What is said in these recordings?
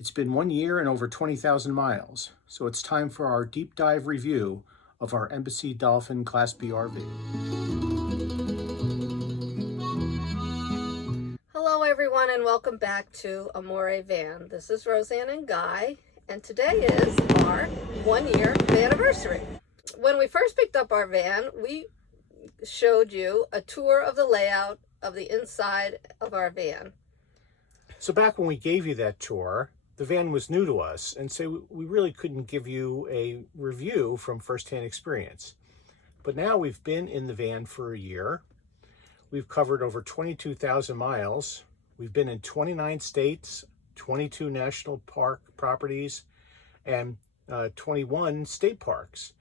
It's been 1 year and over 20,000 miles, so it's time for our deep dive review of our Embassy Dolphin Class B RV. Hello everyone and welcome back to Amore Van. This is Roseanne and Guy, and today is our 1 year anniversary. When we first picked up our van, we showed you a tour of the layout of the inside of our van. So back when we gave you that tour, the van was new to us, and so we really couldn't give you a review from firsthand experience. But now we've been in the van for a year. We've covered over 22,000 miles. We've been in 29 states, 22 national park properties, and 21 state parks.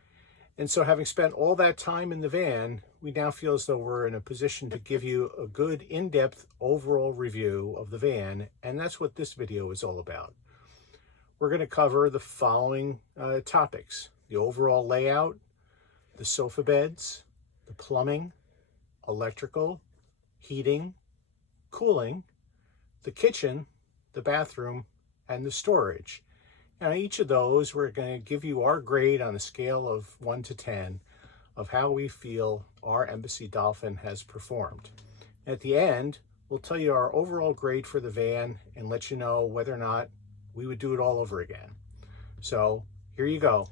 And so having spent all that time in the van, we now feel as though we're in a position to give you a good in-depth overall review of the van, and that's what this video is all about. We're going to cover the following topics: the overall layout, the sofa beds, the plumbing, electrical, heating, cooling, the kitchen, the bathroom, and the storage. Now, each of those, we're going to give you our grade on a scale of 1 to 10 of how we feel our Embassy Dolphin has performed. At the end, we'll tell you our overall grade for the van and let you know whether or not we would do it all over again. So here you go.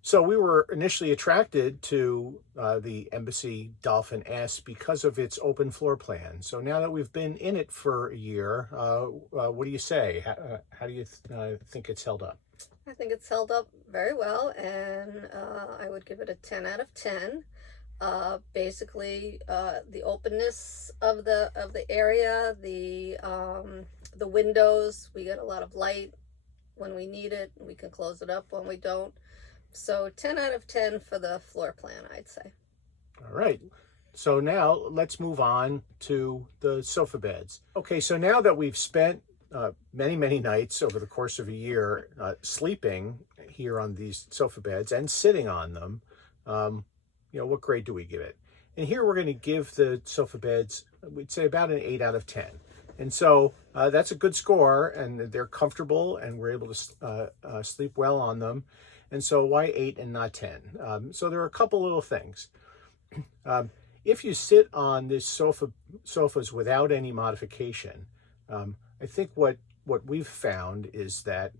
So we were initially attracted to the Embassy Dolphin S because of its open floor plan. So now that we've been in it for a year, what do you say? How do you think it's held up? I think it's held up very well, and I would give it a 10 out of 10. Basically, the openness of the area, the windows, we get a lot of light when we need it. We can close it up when we don't. So 10 out of 10 for the floor plan, I'd say. All right. So now let's move on to the sofa beds. Okay, so now that we've spent many nights over the course of a year sleeping here on these sofa beds and sitting on them, what grade do we give it? And here we're going to give the sofa beds, we'd say about an 8 out of 10. And so that's a good score, and they're comfortable, and we're able to sleep well on them. And so why 8 and not 10? So there are a couple little things. If you sit on these sofas without any modification, I think what we've found is that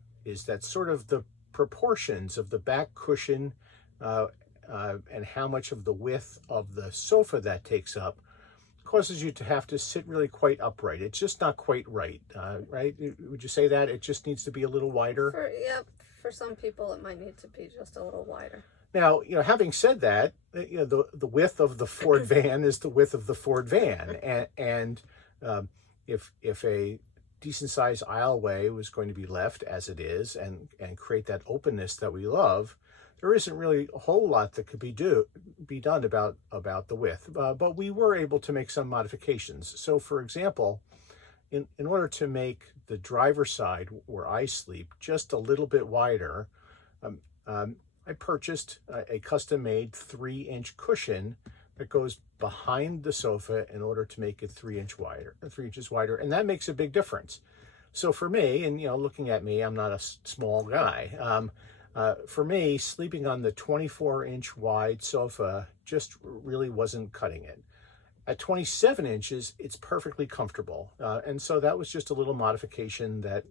sort of the proportions of the back cushion and how much of the width of the sofa that takes up causes you to have to sit really quite upright. It's just not quite right, right? Would you say that? It just needs to be a little wider? For some people, it might need to be just a little wider. Now, having said that, the width of the Ford van is the width of the Ford van, and if a decent sized aisleway was going to be left as it is and create that openness that we love, there isn't really a whole lot that could be done about the width, but we were able to make some modifications. So, for example, in order to make the driver's side where I sleep just a little bit wider, I purchased a custom-made 3-inch cushion that goes behind the sofa in order to make it 3 inches wider, and that makes a big difference. So for me, and looking at me, I'm not a small guy. For me, sleeping on the 24-inch wide sofa just really wasn't cutting it. At 27 inches, it's perfectly comfortable. And so that was just a little modification that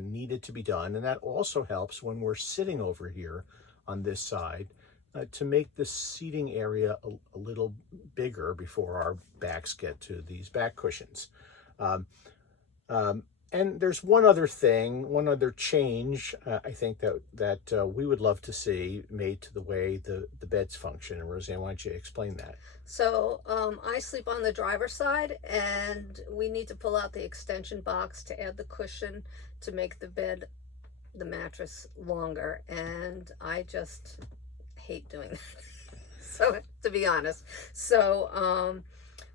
needed to be done. And that also helps when we're sitting over here on this side to make the seating area a little bigger before our backs get to these back cushions. And there's one other change, I think that we would love to see made to the way the beds function. And Roseanne, why don't you explain that? So I sleep on the driver's side, and we need to pull out the extension box to add the cushion to make the mattress longer. And I just hate doing that. So, to be honest. So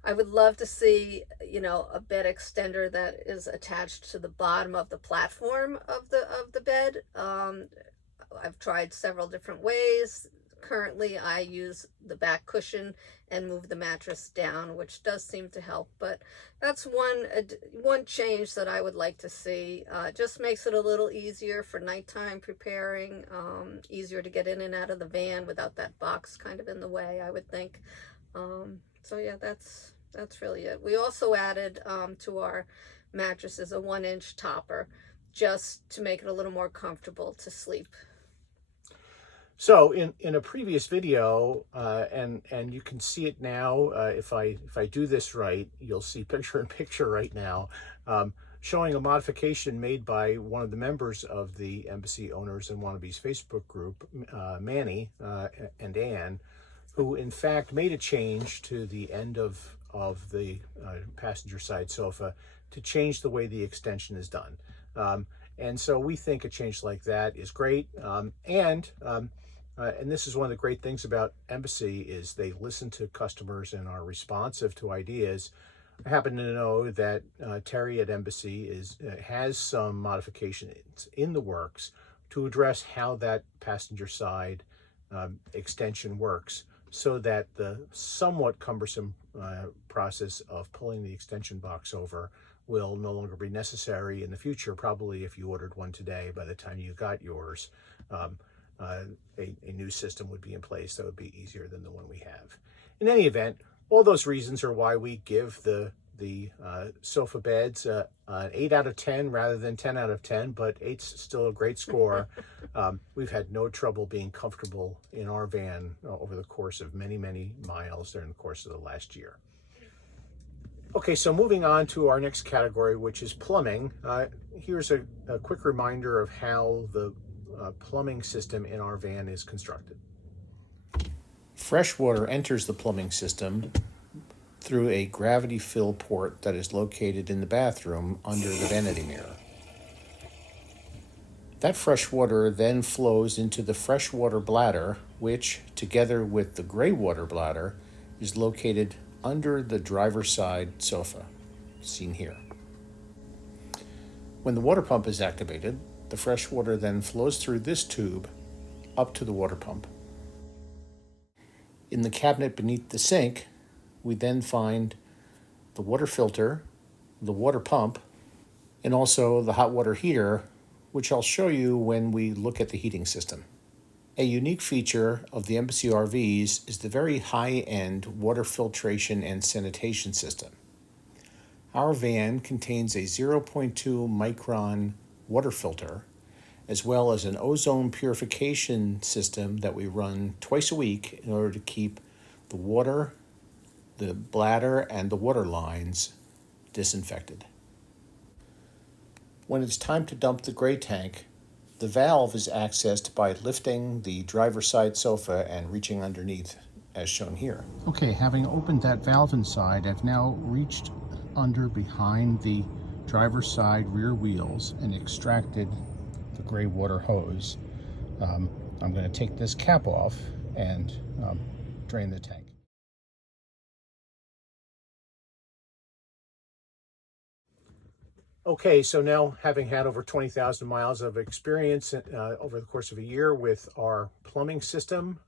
I would love to see, a bed extender that is attached to the bottom of the platform of the bed. I've tried several different ways. Currently, I use the back cushion and move the mattress down, which does seem to help. But that's one change that I would like to see. Just makes it a little easier for nighttime preparing, easier to get in and out of the van without that box kind of in the way, I would think. So yeah, that's really it. We also added to our mattresses a 1-inch topper, just to make it a little more comfortable to sleep. So in a previous video, and you can see it now, if I do this right, you'll see picture in picture right now, showing a modification made by one of the members of the Embassy Owners and Wannabes Facebook group, Manny and Ann, who in fact made a change to the end of the passenger side sofa to change the way the extension is done. And so we think a change like that is great. And this is one of the great things about Embassy is they listen to customers and are responsive to ideas. I happen to know that Terry at Embassy has some modifications in the works to address how that passenger side extension works, so that the somewhat cumbersome process of pulling the extension box over will no longer be necessary in the future. Probably if you ordered one today, by the time you got yours, a new system would be in place that would be easier than the one we have. In any event, all those reasons are why we give the sofa beds an 8 out of 10 rather than 10 out of 10, but 8's still a great score. We've had no trouble being comfortable in our van over the course of many, many miles during the course of the last year. Okay, so moving on to our next category, which is plumbing. Here's a quick reminder of how the plumbing system in our van is constructed. Fresh water enters the plumbing system through a gravity fill port that is located in the bathroom under the vanity mirror. That fresh water then flows into the freshwater bladder, which, together with the gray water bladder, is located under the driver's side sofa, seen here. When the water pump is activated, the fresh water then flows through this tube up to the water pump. In the cabinet beneath the sink, we then find the water filter, the water pump, and also the hot water heater, which I'll show you when we look at the heating system. A unique feature of the Embassy RVs is the very high-end water filtration and sanitation system. Our van contains a 0.2 micron water filter, as well as an ozone purification system that we run twice a week in order to keep the water, the bladder, and the water lines disinfected. When it's time to dump the gray tank, the valve is accessed by lifting the driver's side sofa and reaching underneath, as shown here. Okay, having opened that valve inside, I've now reached under behind the driver's side rear wheels and extracted the gray water hose. I'm going to take this cap off and drain the tank. Okay, so now having had over 20,000 miles of experience over the course of a year with our plumbing system,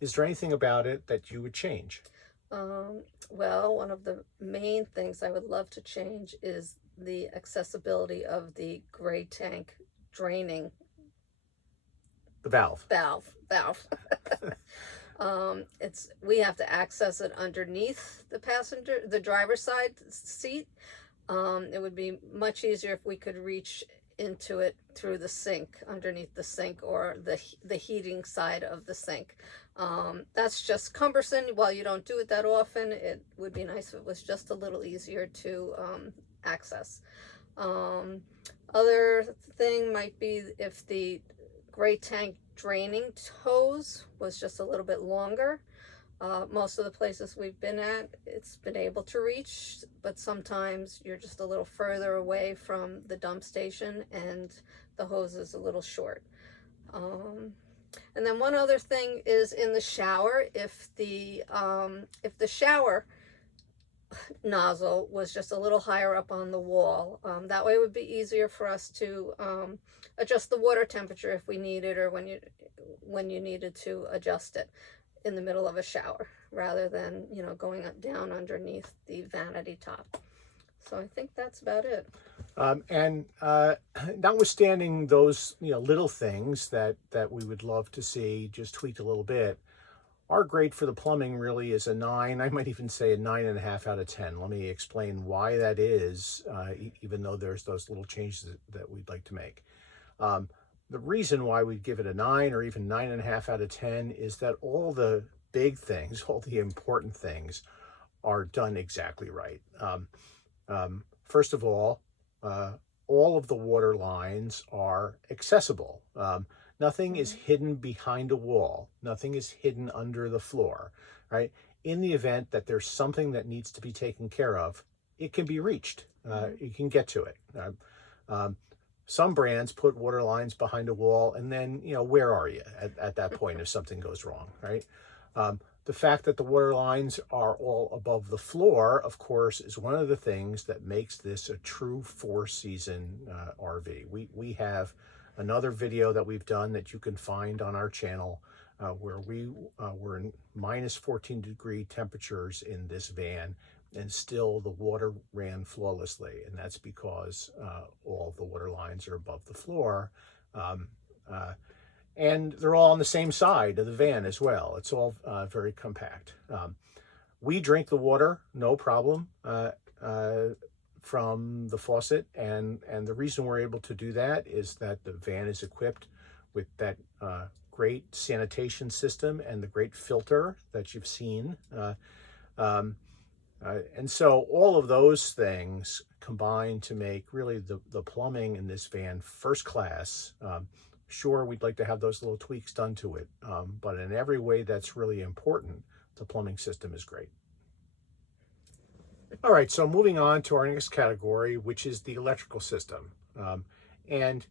is there anything about it that you would change? Well, one of the main things I would love to change is the accessibility of the gray tank draining. The valve. Valve. We have to access it underneath the driver's side seat. It would be much easier if we could reach into it through the sink, underneath the sink, or the heating side of the sink. That's just cumbersome. While you don't do it that often, it would be nice if it was just a little easier to access. Other thing might be if the gray tank draining hose was just a little bit longer. Most of the places we've been at, it's been able to reach, but sometimes you're just a little further away from the dump station and the hose is a little short. And then one other thing is in the shower, if the shower nozzle was just a little higher up on the wall, that way it would be easier for us to adjust the water temperature if we need it, or when when you needed to adjust it in the middle of a shower, rather than, you know, going down underneath the vanity top. So I think that's about it. And notwithstanding those, little things that we would love to see just tweaked a little bit, our grade for the plumbing really is a 9. I might even say a 9.5 out of 10. Let me explain why that is, even though there's those little changes that we'd like to make. The reason why we'd give it a 9 or even 9.5 out of 10 is that all the big things, all the important things are done exactly right. First of all of the water lines are accessible. Nothing is hidden behind a wall. Nothing is hidden under the floor, right? In the event that there's something that needs to be taken care of, it can be reached. You can get to it. Some brands put water lines behind a wall, and then, where are you at that point if something goes wrong, right? The fact that the water lines are all above the floor, of course, is one of the things that makes this a true 4-season RV. We have another video that we've done that you can find on our channel where we were in minus 14-degree temperatures in this van, and still the water ran flawlessly. And that's because all the water lines are above the floor. And they're all on the same side of the van as well. It's all very compact. We drink the water, no problem, from the faucet. And the reason we're able to do that is that the van is equipped with that great sanitation system and the great filter that you've seen. And so all of those things combine to make really the plumbing in this van first class. Sure, we'd like to have those little tweaks done to it, but in every way that's really important, the plumbing system is great. All right, so moving on to our next category, which is the electrical system. In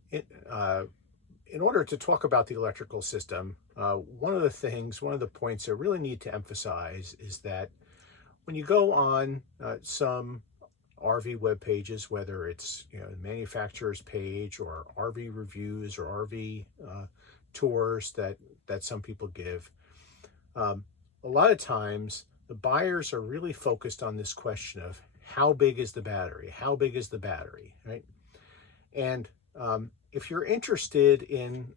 order to talk about the electrical system, one of the points I really need to emphasize is that when you go on some RV web pages, whether it's the manufacturer's page or RV reviews or RV tours that some people give, a lot of times the buyers are really focused on this question of how big is the battery? How big is the battery, right? And if you're interested in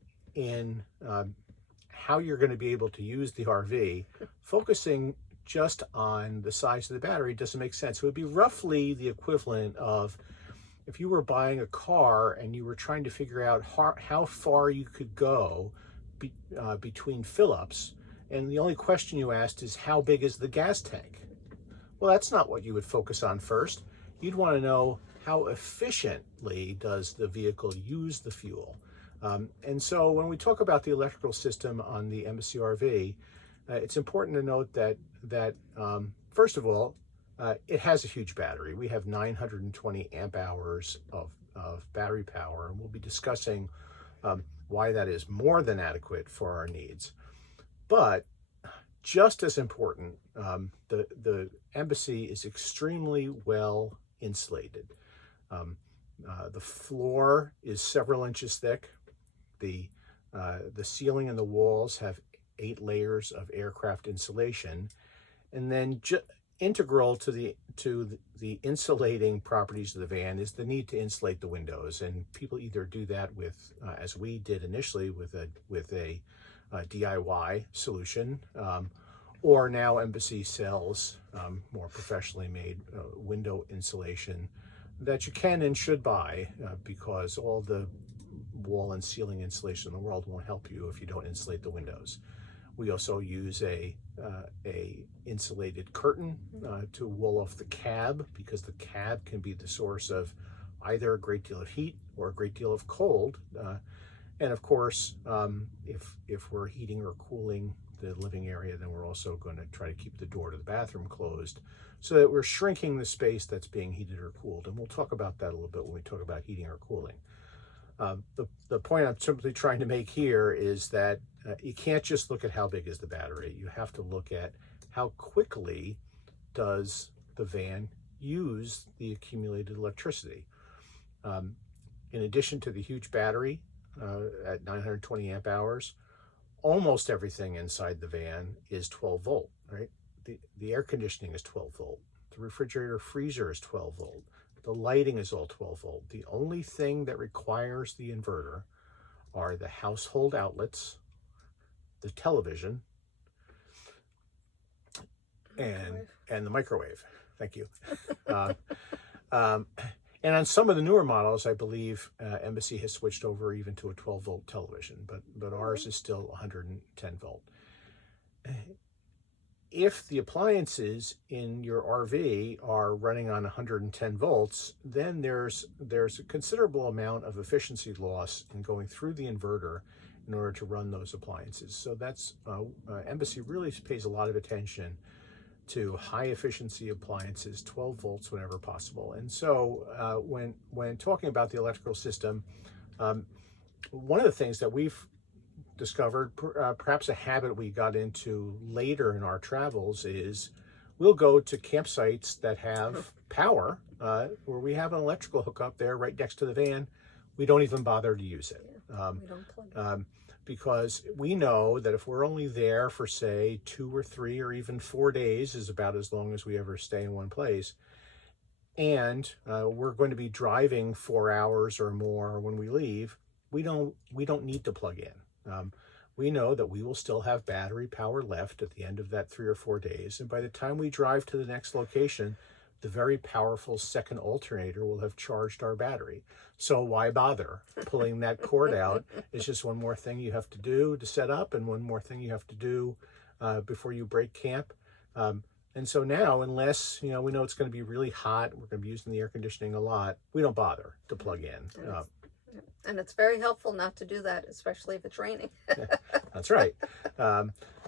how you're going to be able to use the RV, focusing just on the size of the battery doesn't make sense. It would be roughly the equivalent of if you were buying a car and you were trying to figure out how far you could go between fill-ups, and the only question you asked is how big is the gas tank? Well, that's not what you would focus on first. You'd want to know how efficiently does the vehicle use the fuel. And so when we talk about the electrical system on the Embassy RV, it's important to note that first of all, it has a huge battery. We have 920 amp hours of battery power, and we'll be discussing why that is more than adequate for our needs. But just as important, the Embassy is extremely well insulated. The floor is several inches thick. The ceiling and the walls have 8 layers of aircraft insulation, and then integral to the insulating properties of the van is the need to insulate the windows. And people either do that with, as we did initially, with a DIY solution, or now Embassy sells more professionally made window insulation that you can and should buy, because all the wall and ceiling insulation in the world won't help you if you don't insulate the windows. We also use a insulated curtain to wall off the cab, because the cab can be the source of either a great deal of heat or a great deal of cold. And of course, if we're heating or cooling the living area, then we're also going to try to keep the door to the bathroom closed so that we're shrinking the space that's being heated or cooled. And we'll talk about that a little bit when we talk about heating or cooling. The point I'm simply trying to make here is that you can't just look at how big is the battery. You have to look at how quickly does the van use the accumulated electricity. In addition to the huge battery at 920 amp hours, almost everything inside the van is 12 volt, right? The air conditioning is 12 volt. The refrigerator freezer is 12 volt. The lighting is all 12 volt. The only thing that requires the inverter are the household outlets, the television, and the microwave. Thank you. Uh, um, and on some of the newer models, I believe Embassy has switched over even to a 12 volt television, but ours is still 110 volt. If the appliances in your RV are running on 110 volts, then there's a considerable amount of efficiency loss in going through the inverter in order to run those appliances. So that's Embassy really pays a lot of attention to high efficiency appliances, 12 volts whenever possible. And so when talking about the electrical system, one of the things that we've discovered, perhaps a habit we got into later in our travels, is we'll go to campsites that have power, where we have an electrical hookup there right next to the van. We don't even bother to use it. We don't plug it. Because we know that if we're only there for, say, 2 or 3 or even 4 days, is about as long as we ever stay in one place, and we're going to be driving 4 hours or more when we leave, we don't need to plug in. We know that we will still have battery power left at the end of that 3 or 4 days, and by the time we drive to the next location, the very powerful second alternator will have charged our battery. So why bother pulling that cord out? It's just one more thing you have to do to set up, and one more thing you have to do before you break camp. And so now, unless we know it's going to be really hot, we're going to be using the air conditioning a lot, we don't bother to plug in. And it's very helpful not to do that, especially if it's raining. That's right.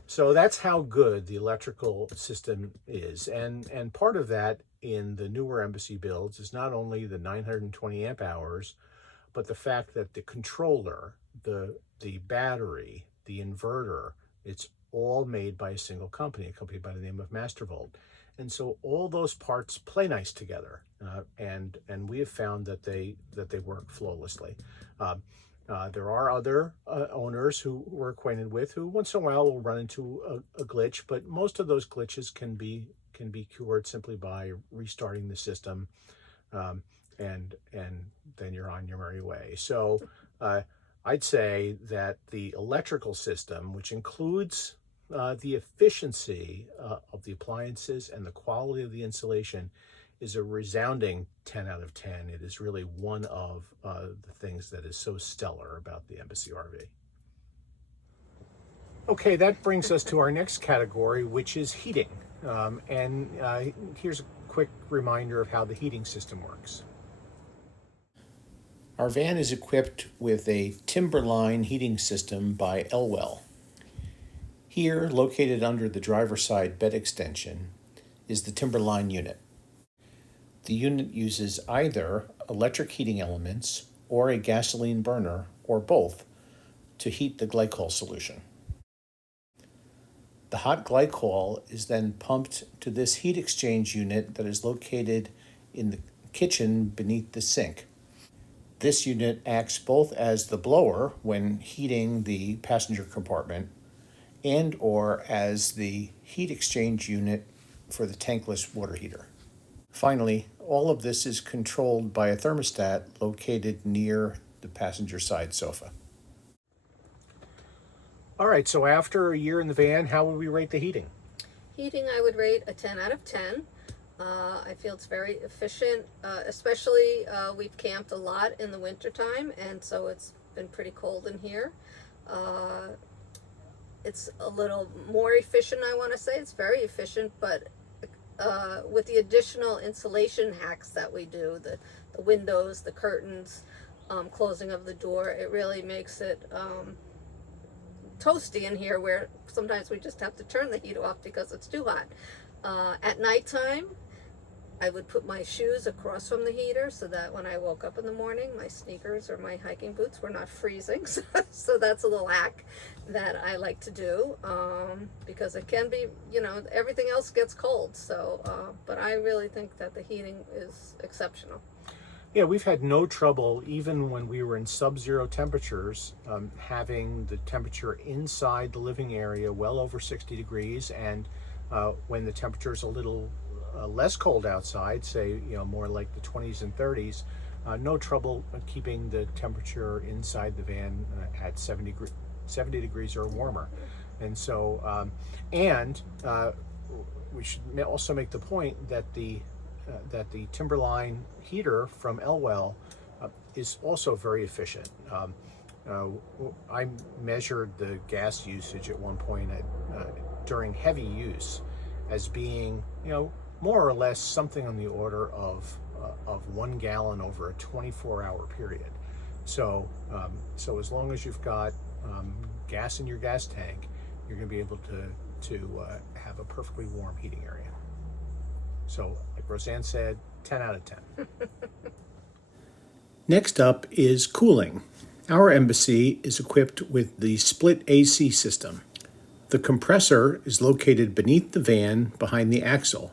So that's how good the electrical system is. And part of that in the newer Embassy builds is not only the 920 amp hours, but the fact that the controller, the battery, the inverter, it's all made by a single company, a company by the name of Mastervolt. And so all those parts play nice together, and we have found that they work flawlessly. There are other owners who we're acquainted with who once in a while will run into a glitch, but most of those glitches can be cured simply by restarting the system, and then you're on your merry way. So I'd say that the electrical system, which includes the efficiency of the appliances and the quality of the insulation, is a resounding 10 out of 10. It is really one of the things that is so stellar about the Embassy RV. Okay, that brings us to our next category, which is heating. And here's a quick reminder of how the heating system works. Our van is equipped with a Timberline heating system by Elwell. Here, located under the driver's side bed extension, is the Timberline unit. The unit uses either electric heating elements or a gasoline burner, or both, to heat the glycol solution. The hot glycol is then pumped to this heat exchange unit that is located in the kitchen beneath the sink. This unit acts both as the blower when heating the passenger compartment and or as the heat exchange unit for the tankless water heater. Finally, all of this is controlled by a thermostat located near the passenger side sofa. All right, so after a year in the van, how would we rate the heating? Heating, I would rate a 10 out of 10. I feel it's very efficient, especially we've camped a lot in the wintertime, and so it's been pretty cold in here. It's a little more efficient, I want to say. It's very efficient, but with the additional insulation hacks that we do, the windows, the curtains, closing of the door, it really makes it toasty in here, where sometimes we just have to turn the heat off because it's too hot. At nighttime, I would put my shoes across from the heater so that when I woke up in the morning, my sneakers or my hiking boots were not freezing. So that's a little hack that I like to do, because it can be, everything else gets cold. So, but I really think that the heating is exceptional. Yeah, we've had no trouble, even when we were in sub-zero temperatures, having the temperature inside the living area well over 60 degrees. And when the temperature is a little less cold outside, say, more like the 20s and 30s, no trouble keeping the temperature inside the van at 70 degrees or warmer. And so, we should also make the point that the Timberline heater from Elwell is also very efficient. I measured the gas usage at one point during heavy use as being, more or less something on the order of 1 gallon over a 24-hour period. So, as long as you've got gas in your gas tank, you're going to be able to have a perfectly warm heating area. So, like Roseanne said, 10 out of 10. Next up is cooling. Our embassy is equipped with the split AC system. The compressor is located beneath the van behind the axle,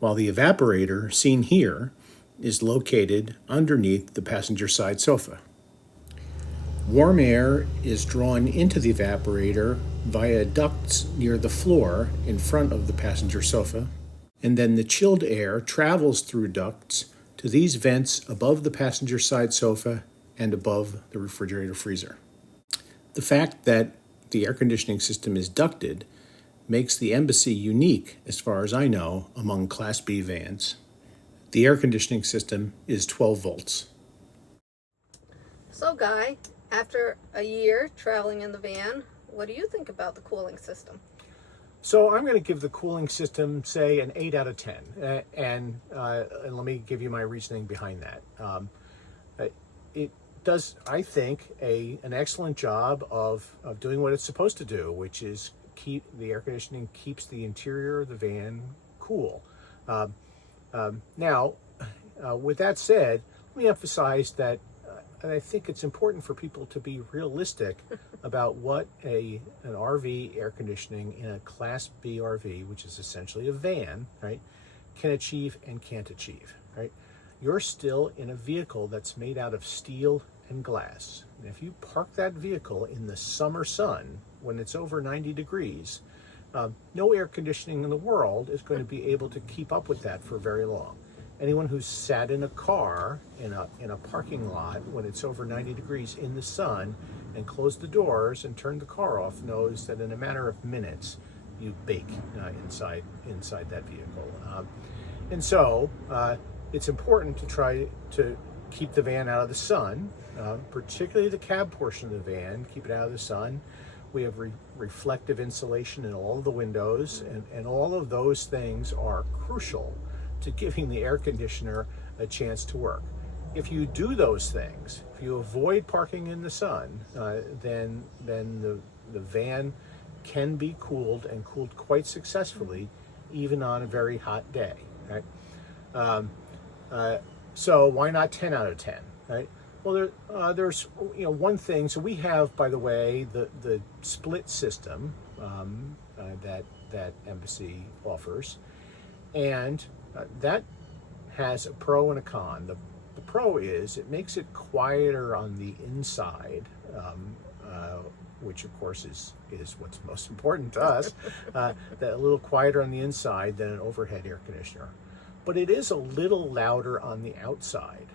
while the evaporator, seen here, is located underneath the passenger side sofa. Warm air is drawn into the evaporator via ducts near the floor in front of the passenger sofa, and then the chilled air travels through ducts to these vents above the passenger side sofa and above the refrigerator freezer. The fact that the air conditioning system is ducted makes the Embassy unique, as far as I know, among Class B vans. The air conditioning system is 12 volts. So, Guy, after a year traveling in the van, what do you think about the cooling system? So I'm going to give the cooling system, say, an 8 out of 10. And let me give you my reasoning behind that. It does, I think, an excellent job of doing what it's supposed to do, which is keep the air conditioning keeps the interior of the van cool. Now, with that said, let me emphasize that I think it's important for people to be realistic about what an RV air conditioning in a Class B RV, which is essentially a van, right, can achieve and can't achieve, right? You're still in a vehicle that's made out of steel and glass. And if you park that vehicle in the summer sun when it's over 90 degrees, no air conditioning in the world is going to be able to keep up with that for very long. Anyone who's sat in a car in a parking lot when it's over 90 degrees in the sun and closed the doors and turned the car off knows that in a matter of minutes you bake inside that vehicle. And so it's important to try to keep the van out of the sun, particularly the cab portion of the van, keep it out of the sun. We have reflective insulation in all of the windows, and all of those things are crucial to giving the air conditioner a chance to work. If you do those things, if you avoid parking in the sun, then the van can be cooled and cooled quite successfully, even on a very hot day, right? So why not 10 out of 10, right? Well, there's one thing. So we have, by the way, the split system that Embassy offers, and that has a pro and a con. The pro is it makes it quieter on the inside, which of course is what's most important to us. That a little quieter on the inside than an overhead air conditioner, but it is a little louder on the outside.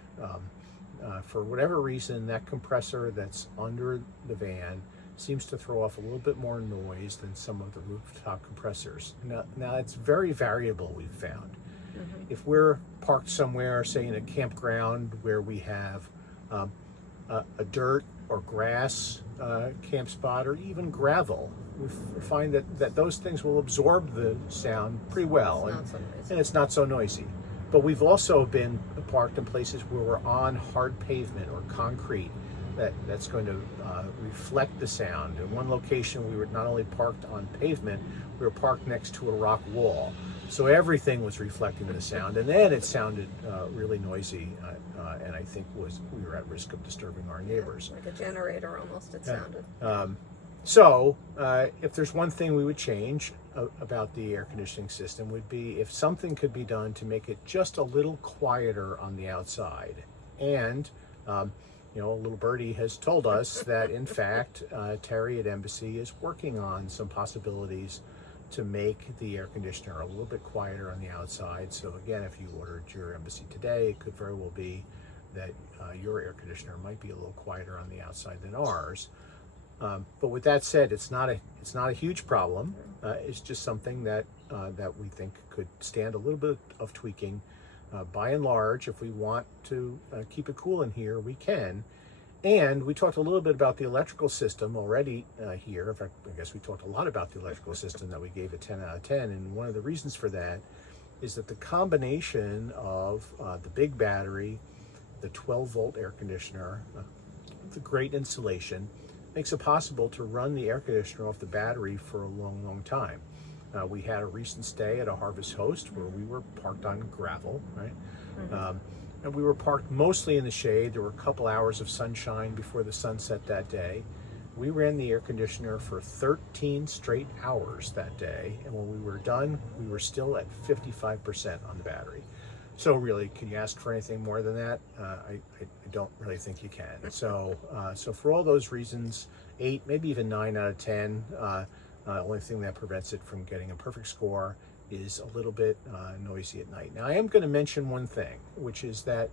For whatever reason, that compressor that's under the van seems to throw off a little bit more noise than some of the rooftop compressors. Now it's very variable, we've found. Mm-hmm. If we're parked somewhere, say in a campground where we have a dirt or grass camp spot, or even gravel, we find that those things will absorb the sound pretty well, and it's not so noisy. But we've also been parked in places where we're on hard pavement or concrete that's going to reflect the sound. In one location, we were not only parked on pavement, we were parked next to a rock wall. So everything was reflecting the sound, and then it sounded really noisy, and I think we were at risk of disturbing our neighbors. Like a generator almost, it sounded. So if there's one thing we would change about the air conditioning system would be if something could be done to make it just a little quieter on the outside And a little birdie has told us that, in fact, Terry at Embassy is working on some possibilities to make the air conditioner a little bit quieter on the outside. So again, if you ordered your Embassy today, it could very well be that your air conditioner might be a little quieter on the outside than ours. But with that said, it's not a huge problem. It's just something that we think could stand a little bit of tweaking. By and large, if we want to keep it cool in here, we can. And we talked a little bit about the electrical system already here. In fact, I guess we talked a lot about the electrical system that we gave a 10 out of 10. And one of the reasons for that is that the combination of the big battery, the 12-volt air conditioner, the great insulation, makes it possible to run the air conditioner off the battery for a long, long time. We had a recent stay at a Harvest Host where we were parked on gravel, right? Mm-hmm. And we were parked mostly in the shade. There were a couple hours of sunshine before the sunset that day. We ran the air conditioner for 13 straight hours that day. And when we were done, we were still at 55% on the battery. So really, can you ask for anything more than that? I don't really think you can. So for all those reasons, 8, maybe even 9 out of 10. Only thing that prevents it from getting a perfect score is a little bit noisy at night. Now, I am going to mention one thing, which is that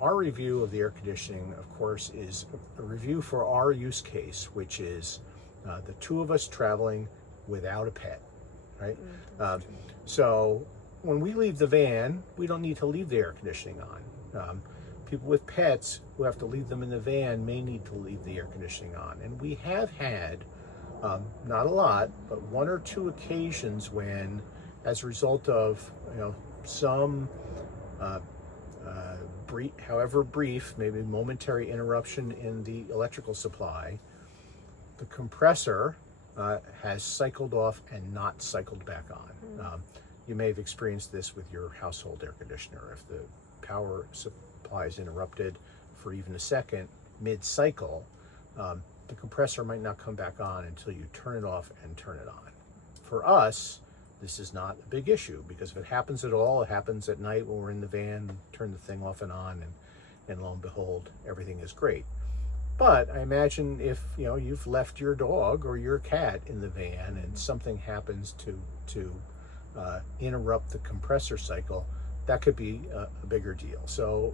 our review of the air conditioning, of course, is a review for our use case, which is the two of us traveling without a pet, right? So when we leave the van, we don't need to leave the air conditioning on. People with pets who have to leave them in the van may need to leave the air conditioning on. And we have had, not a lot, but 1 or 2 occasions when, as a result of some brief, however brief, maybe momentary interruption in the electrical supply, the compressor has cycled off and not cycled back on. You may have experienced this with your household air conditioner. If the power supply is interrupted for even a second mid-cycle, the compressor might not come back on until you turn it off and turn it on. For us, this is not a big issue, because if it happens at all, it happens at night when we're in the van, turn the thing off and on, and lo and behold, everything is great. But I imagine if you've left your dog or your cat in the van and something happens to interrupt the compressor cycle, that could be a bigger deal. So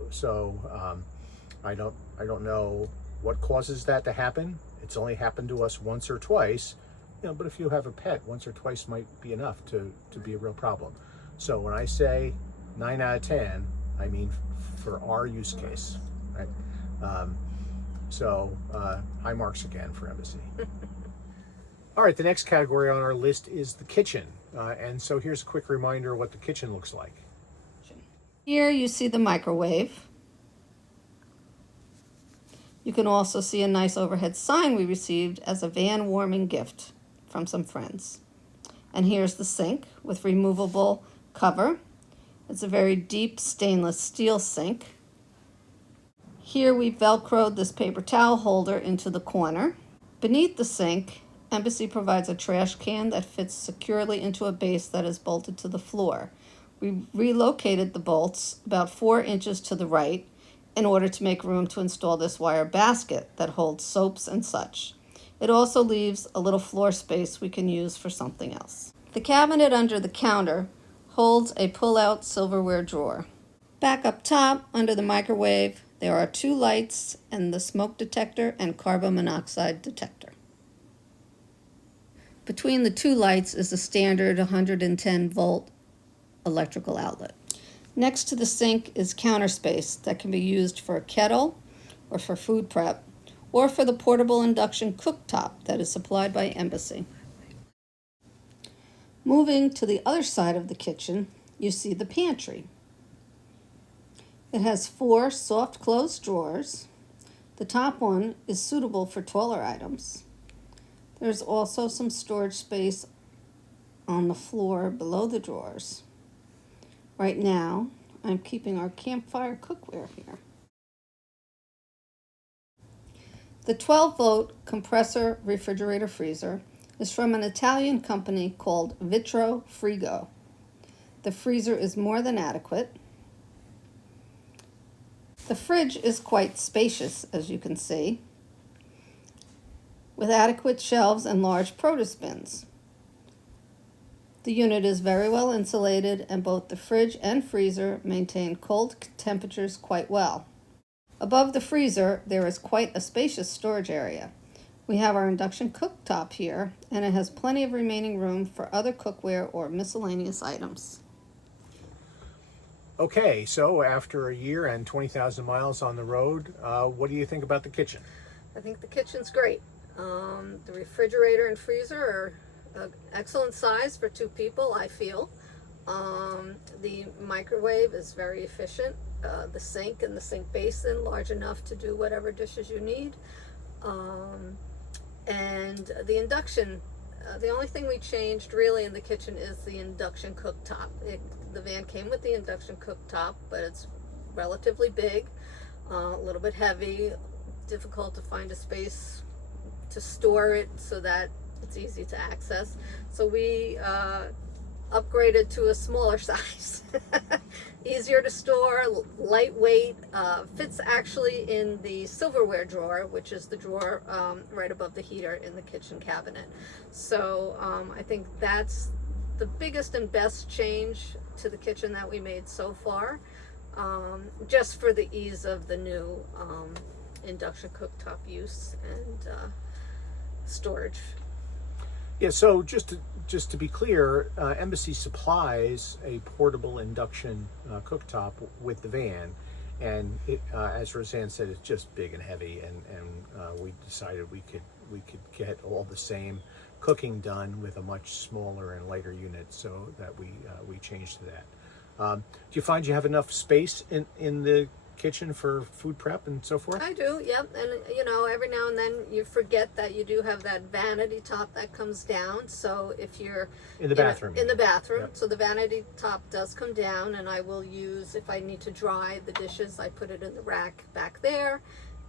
I don't know what causes that to happen. It's only happened to us once or twice, but if you have a pet, once or twice might be enough to be a real problem. So when I say 9 out of 10, I mean for our use case, right? High marks again for Embassy. All right, the next category on our list is the kitchen. And so here's a quick reminder of what the kitchen looks like. Here you see the microwave. You can also see a nice overhead sign we received as a van warming gift from some friends. And here's the sink with removable cover. It's a very deep stainless steel sink. Here we velcroed this paper towel holder into the corner. Beneath the sink, Embassy provides a trash can that fits securely into a base that is bolted to the floor. We relocated the bolts about 4 inches to the right in order to make room to install this wire basket that holds soaps and such. It also leaves a little floor space we can use for something else. The cabinet under the counter holds a pull-out silverware drawer. Back up top, under the microwave, there are 2 lights and the smoke detector and carbon monoxide detector. Between the 2 lights is a standard 110-volt electrical outlet. Next to the sink is counter space that can be used for a kettle or for food prep, or for the portable induction cooktop that is supplied by Embassy. Moving to the other side of the kitchen, you see the pantry. It has 4 soft closed drawers. The top one is suitable for taller items. There's also some storage space on the floor below the drawers. Right now, I'm keeping our campfire cookware here. The 12-volt compressor refrigerator freezer is from an Italian company called Vitro Frigo. The freezer is more than adequate. The fridge is quite spacious, as you can see, with adequate shelves and large produce bins. The unit is very well insulated, and both the fridge and freezer maintain cold temperatures quite well. Above the freezer, there is quite a spacious storage area. We have our induction cooktop here, and it has plenty of remaining room for other cookware or miscellaneous items. Okay, so after a year and 20,000 miles on the road, what do you think about the kitchen? I think the kitchen's great. The refrigerator and freezer are excellent size for 2 people, I feel. The microwave is very efficient. The sink and the sink basin large enough to do whatever dishes you need. And the induction, the only thing we changed really in the kitchen is the induction cooktop. The van came with the induction cooktop, but it's relatively big, a little bit heavy, difficult to find a space to store it so that it's easy to access. So we upgraded to a smaller size. Easier to store, lightweight, fits actually in the silverware drawer, which is the drawer right above the heater in the kitchen cabinet. So I think that's the biggest and best change to the kitchen that we made so far, just for the ease of the new induction cooktop use and storage. Yeah, so just to be clear, Embassy supplies a portable induction cooktop with the van, and it, as Roseanne said, it's just big and heavy, and we decided we could get all the same cooking done with a much smaller and lighter unit, so that we changed to that. Do you find you have enough space in the kitchen for food prep and so forth? I do, yep. And you know, every now and then you forget that you do have that vanity top that comes down. So if you're In the bathroom. in the bathroom, Yep. so the vanity top does come down, and I will use, if I need to dry the dishes, I put it in the rack back there,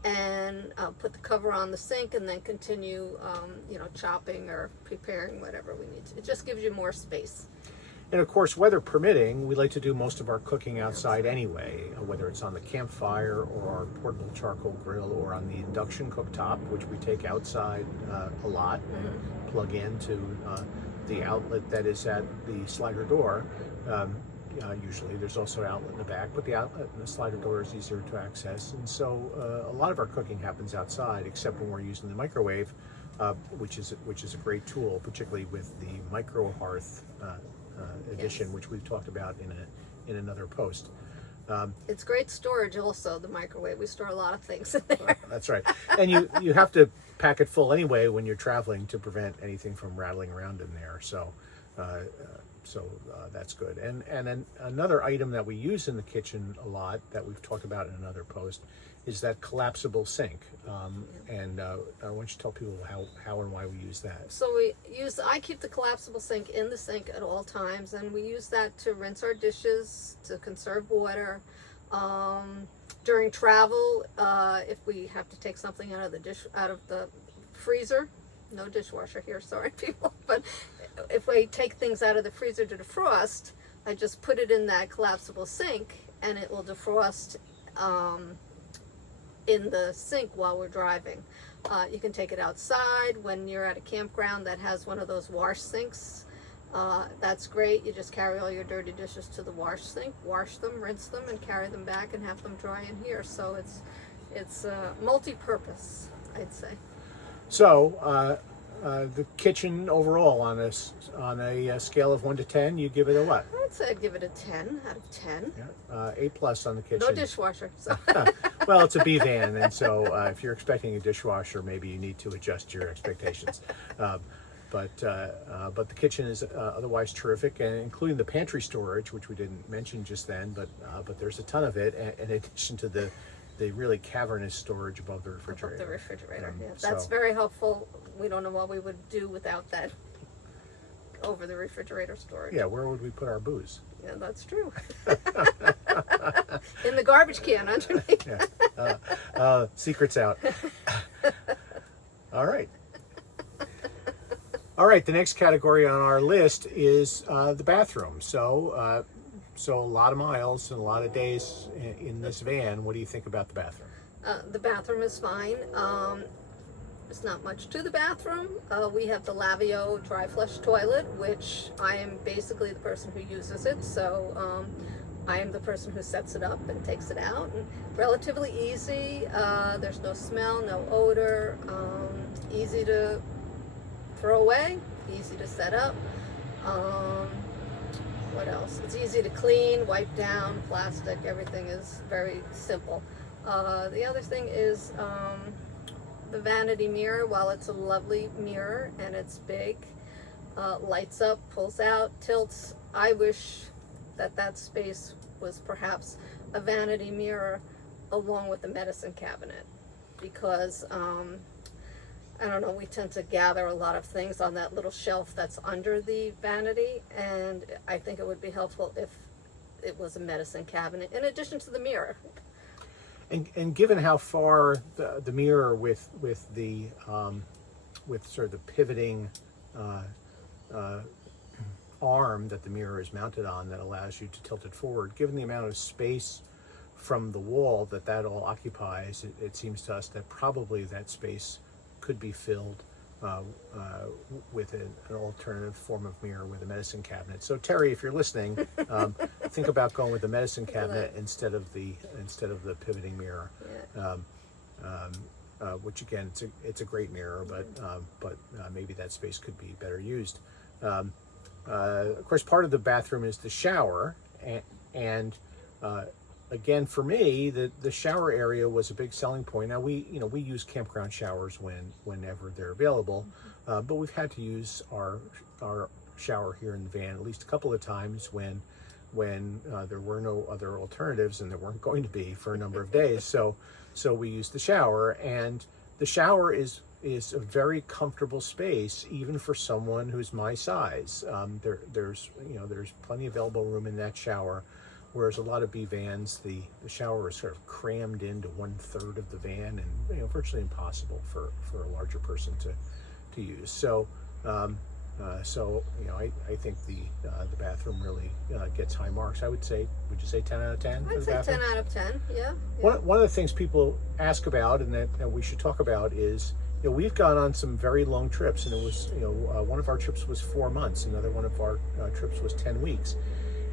and put the cover on the sink, and then continue, you know, chopping or preparing whatever we need to. It just gives you more space. And of course, weather permitting, we like to do most of our cooking outside anyway, whether it's on the campfire or our portable charcoal grill or on the induction cooktop, which we take outside a lot, and plug into the outlet that is at the slider door. Usually there's also an outlet in the back, but the outlet and the slider door is easier to access. And so a lot of our cooking happens outside, except when we're using the microwave, which is a great tool, particularly with the micro hearth edition, Yes. which we've talked about in another post. It's great storage also, the microwave. We store a lot of things in there. That's right. And you have to pack it full anyway when you're traveling to prevent anything from rattling around in there. So that's good. And then another item that we use in the kitchen a lot that we've talked about in another post is that collapsible sink. And why don't you tell people how and why we use that? So I keep the collapsible sink in the sink at all times, and we use that to rinse our dishes, to conserve water. During travel, if we have to take something out of the freezer, no dishwasher here, sorry people, but if we take things out of the freezer to defrost, I just put it in that collapsible sink, and it will defrost in the sink while we're driving. You can take it outside when you're at a campground that has one of those wash sinks. That's great. You just carry all your dirty dishes to the wash sink, wash them, rinse them, and carry them back and have them dry in here. So it's multi-purpose, I'd say. So the kitchen overall on a scale of 1 to 10, you give it a what? I'd say I'd give it a 10 out of 10. Yeah, A+ on the kitchen. No dishwasher. So. Well, it's a B van, and so if you're expecting a dishwasher, maybe you need to adjust your expectations. But the kitchen is otherwise terrific, and including the pantry storage, which we didn't mention just then, but there's a ton of it, in addition to the really cavernous storage above the refrigerator. Above the refrigerator, yeah. That's very helpful. We don't know what we would do without that over the refrigerator storage. Yeah, where would we put our booze? Yeah, that's true. In the garbage can underneath. Yeah. Secrets out. All right. All right, the next category on our list is the bathroom. So So a lot of miles and a lot of days in this van. What do you think about the bathroom? The bathroom is fine. There's not much to the bathroom. We have the Lavio dry flush toilet, which I am basically the person who uses it. So I am the person who sets it up and takes it out. And relatively easy. There's no smell, no odor. Easy to throw away, easy to set up. What else? It's easy to clean, wipe down, plastic, everything is very simple. The other thing is the vanity mirror. While it's a lovely mirror and it's big, lights up, pulls out, tilts. I wish that space was perhaps a vanity mirror along with the medicine cabinet, because I don't know, we tend to gather a lot of things on that little shelf that's under the vanity, and I think it would be helpful if it was a medicine cabinet in addition to the mirror. And given how far the mirror with the with sort of the pivoting arm that the mirror is mounted on that allows you to tilt it forward, given the amount of space from the wall that all occupies, it seems to us that probably that space could be filled with an alternative form of mirror with a medicine cabinet. So Terry, if you're listening, think about going with the medicine cabinet instead of the pivoting mirror. Yeah. Which again, it's a great mirror, but maybe that space could be better used. Of course, part of the bathroom is the shower, and again, for me, the shower area was a big selling point. Now we use campground showers whenever they're available, but we've had to use our shower here in the van at least a couple of times when there were no other alternatives, and there weren't going to be for a number of days. So we used the shower, and the shower is a very comfortable space, even for someone who's my size. There's plenty of elbow room in that shower. Whereas a lot of B vans, the shower is sort of crammed into 1/3 of the van, and virtually impossible for a larger person to use. So I think the bathroom really gets high marks. Would you say 10 out of 10? I'd say 10 out of 10. Yeah. One of the things people ask about and that we should talk about is, we've gone on some very long trips, and it was one of our trips was 4 months, another one of our trips was 10 weeks.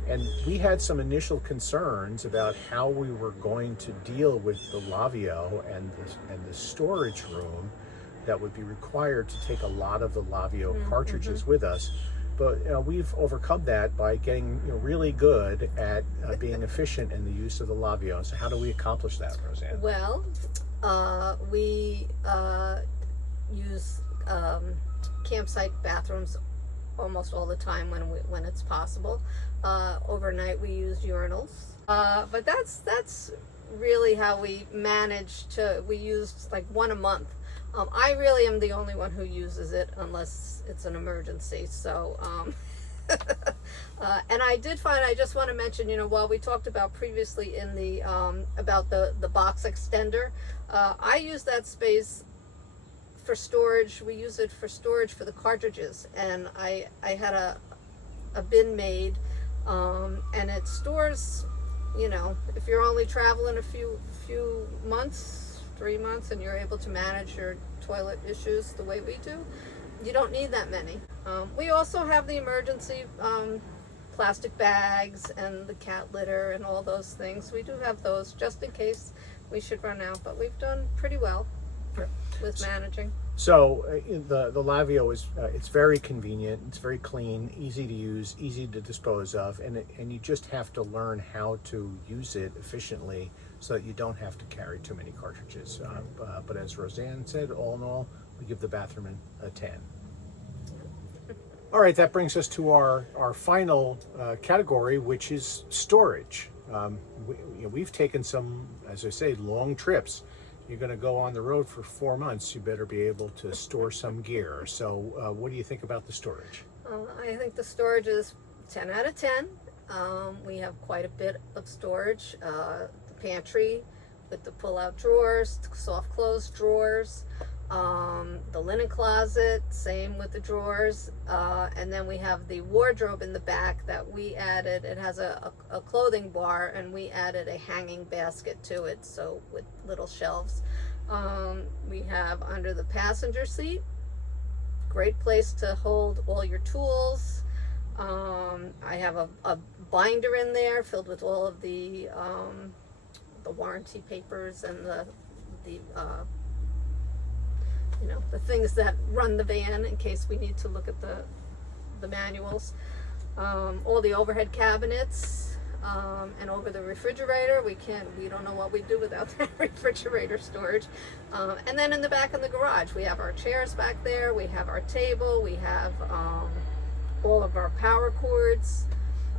And we had some initial concerns about how we were going to deal with the Lavio and the storage room that would be required to take a lot of the Lavio cartridges with us. But we've overcome that by getting really good at being efficient in the use of the Lavio. So how do we accomplish that, Roseanne? Well, we use campsite bathrooms almost all the time when it's possible. Overnight we use urinals, but that's really how we manage to. We use like one a month. I really am the only one who uses it unless it's an emergency. So and I just want to mention, while we talked about previously in the about the box extender, I use that space for storage. We use it for storage for the cartridges, and I had a bin made, and it stores, if you're only traveling a few months, 3 months, and you're able to manage your toilet issues the way we do, you don't need that many. We also have the emergency plastic bags and the cat litter and all those things. We do have those just in case we should run out, but we've done pretty well with managing. So the Lavio it's very convenient, it's very clean, easy to use, easy to dispose of, and you just have to learn how to use it efficiently so that you don't have to carry too many cartridges. But as Roseanne said, all in all, we give the bathroom a 10. All right, that brings us to our final category, which is storage. We've taken some, as I say, long trips. You're going to go on the road for 4 months. You better be able to store some gear. So what do you think about the storage? I think the storage is 10 out of 10. We have quite a bit of storage. The pantry with the pull-out drawers, soft close drawers. the linen closet, same with the drawers, and then we have the wardrobe in the back that we added. It has a clothing bar, and we added a hanging basket to it, so with little shelves. We have under the passenger seat, great place to hold all your tools. I have a binder in there filled with all of the warranty papers and the you know, the things that run the van in case we need to look at the manuals. All the overhead cabinets, and over the refrigerator. We don't know what we'd do without that refrigerator storage. And then in the back of the garage, we have our chairs back there, we have our table, we have all of our power cords.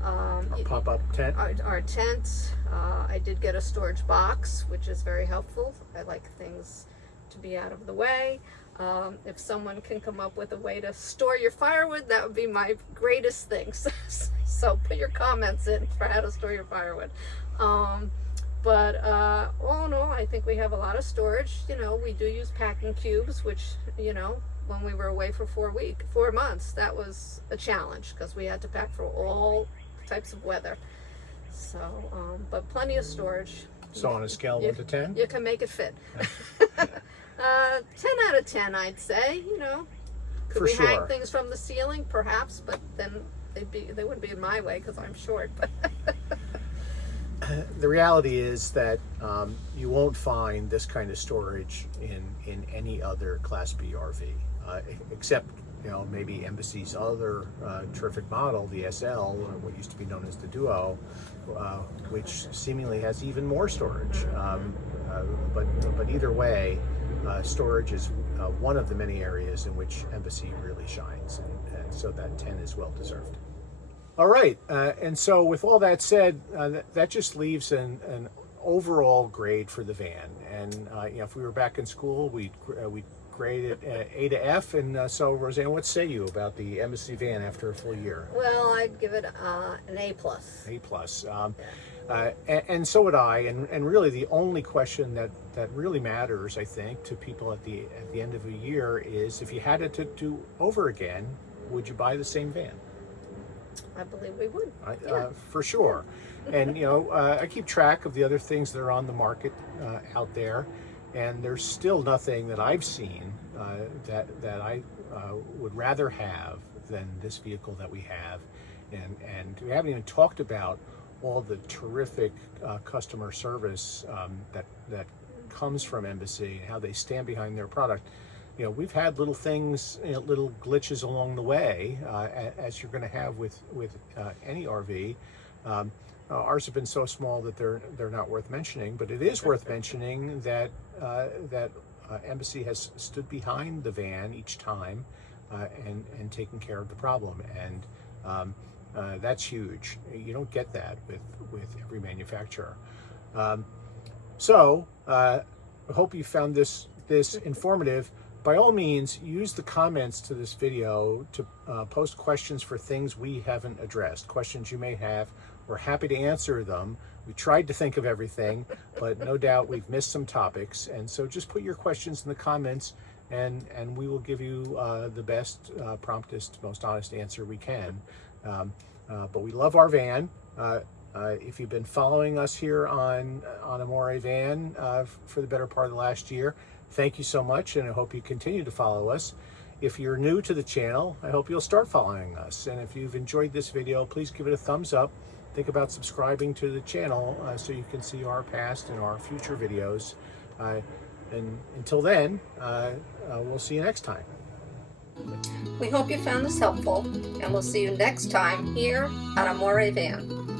Our pop-up tent. Our tent. I did get a storage box, which is very helpful. I like things to be out of the way. If someone can come up with a way to store your firewood, that would be my greatest thing. So put your comments in for how to store your firewood. But all in all, I think we have a lot of storage. You know, we do use packing cubes, which, you know, when we were away for 4 months, that was a challenge because we had to pack for all types of weather. So, but plenty of storage. So on a scale of 1 to 10? You can make it fit. 10 out of 10, I'd say. You know, could For we sure. hang things from the ceiling? Perhaps, but then they wouldn't be in my way because I'm short. But The reality is that you won't find this kind of storage in any other Class B RV, except, you know, maybe Embassy's other terrific model, the SL, or what used to be known as the Duo, which seemingly has even more storage. But either way, storage is one of the many areas in which Embassy really shines, and so that 10 is well deserved. All right, and so with all that said, that just leaves an overall grade for the van. And you know, if we were back in school, we'd grade it A to F. And so, Roseanne, what say you about the Embassy van after a full year? well, I'd give it an A plus. A plus. And so would I. And really, the only question that really matters, I think, to people at the end of a year is, if you had it to do over again, would you buy the same van? I believe we would. For sure. And you know, I keep track of the other things that are on the market out there, and there's still nothing that I've seen that I would rather have than this vehicle that we have. And we haven't even talked about all the terrific customer service that comes from Embassy and how they stand behind their product. You know, we've had little things, you know, little glitches along the way, as you're going to have with any RV. Ours have been so small that they're not worth mentioning, but it is worth mentioning that Embassy has stood behind the van each time and taken care of the problem, and that's huge. You don't get that with every manufacturer. So I hope you found this informative. By all means, use the comments to this video to post questions for things we haven't addressed, questions you may have. We're happy to answer them. We tried to think of everything, but no doubt we've missed some topics. And so just put your questions in the comments, and we will give you the best, promptest, most honest answer we can. But we love our van. If you've been following us here on Amore Van for the better part of the last year, thank you so much, and I hope you continue to follow us. If you're new to the channel, I hope you'll start following us. And if you've enjoyed this video, please give it a thumbs up. Think about subscribing to the channel so you can see our past and our future videos. And until then, we'll see you next time. We hope you found this helpful, and we'll see you next time here at Amore Van.